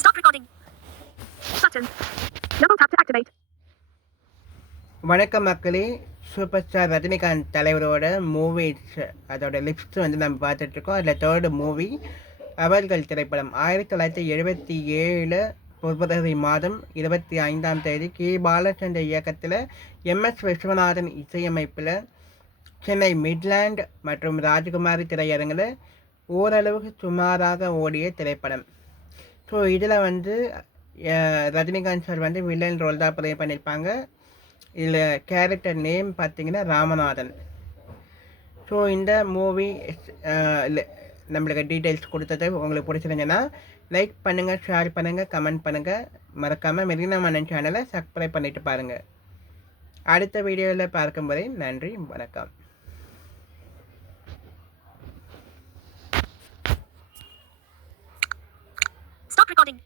Stop recording. Button. Double tap to activate. வணக்கம் மக்களே. Super star Rajinikanth தலைவரோட மூவிஸ் அதோட லிஸ்ட் வந்து நம்ம பார்த்துட்ருக்கோம். அதில் தேர்டு மூவி அவர்கள் திரைப்படம் 1977 பிப்ரவரி மாதம் 25 கே. பாலச்சந்தர் இயக்கத்தில் MS விஸ்வநாதன் இசையமைப்பில் சென்னை மிட்லேண்ட் மற்றும் ராஜகுமாரி திரையரங்கில் ஓரளவுக்கு சுமாராக ஓடிய திரைப்படம். ஸோ இதில் வந்து ரஜினிகாந்த் சார் வந்து வில்லன் ரோல் தான் ப்ளே பண்ணியிருப்பாங்க. இதில் கேரக்டர் நேம் பார்த்தீங்கன்னா ராமநாதன். ஸோ இந்த மூவி நம்மளுக்கு டீட்டெயில்ஸ் கொடுத்தது உங்களுக்கு பிடிச்சிருந்துச்சுன்னா லைக் பண்ணுங்கள், ஷேர் பண்ணுங்கள், கமெண்ட் பண்ணுங்கள். மறக்காமல் மெரினா மன்னன் சேனலை சப்ஸ்கிரைப் பண்ணிட்டு பாருங்கள். அடுத்த வீடியோவில் பார்க்கும் வரை நன்றி, வணக்கம். Stop recording.